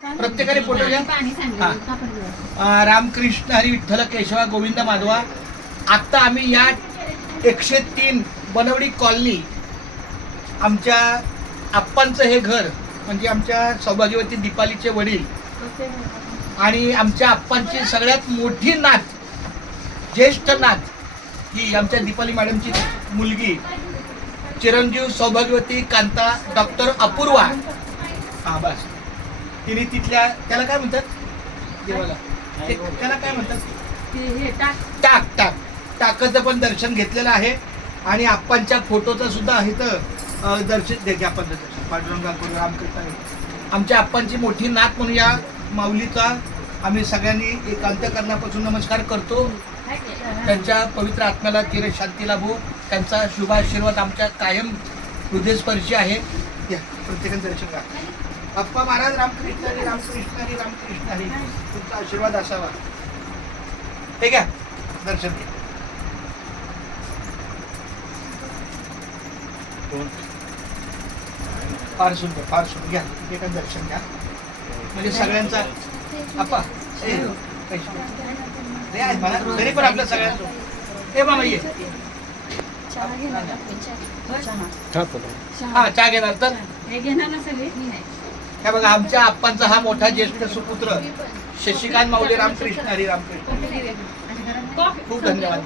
प्रत्येकाने फोटो घ्या. रामकृष्ण हरी विठ्ठल केशवा गोविंद माधवा. आत्ता आम्ही या 103 बनवडी कॉलनी, आमच्या आप्पांचं हे घर म्हणजे आमच्या सौभाग्यवती दीपालीचे वडील आणि आमच्या आप्पांची सगळ्यात मोठी नात, ज्येष्ठ नात, ही आमच्या दीपाली मॅडमची मुलगी चिरंजीव सौभाग्यवती कांता डॉक्टर अपूर्वा. हा बस, तिने तिथल्या त्याला काय म्हणतात देवाला, त्याला काय म्हणतात, टाक टाक टाकाचं पण दर्शन घेतलेलं आहे. आणि आप्पांच्या फोटोचं सुद्धा इथं दर्शन देखील आपण दर्शन पांडुरंगा करू रामकृष्ण. आमच्या आप्पांची मोठी नात म्हणून या माऊलीचा आम्ही सगळ्यांनी एक अंतःकरणापासून नमस्कार करतो. त्यांच्या पवित्र आत्म्याला चिर शांती लाभो. त्यांचा शुभ आशीर्वाद आमच्या कायम हृदयस्पर्शी आहे. या प्रत्येकाने दर्शन करा. अप्पा महाराज रामकृष्ण हरी रामकृष्ण हरी रामकृष्ण हरी, तुमचा आशीर्वाद असावा. ठीक आहे, दर्शन घ्या. फार सुंदर, फार सुंदर. घ्या एखादं दर्शन घ्या म्हणजे सगळ्यांचा. अप्पा मला तरी पण आपल्या सगळ्यांचं हे बाबा ये. हा चहा घेणार तर हे बघा, आमच्या आप्पांचा हा मोठा ज्येष्ठ सुपुत्र शशिकांत माऊली रामकृष्ण हरी रामकृष्ण. खूप धन्यवाद.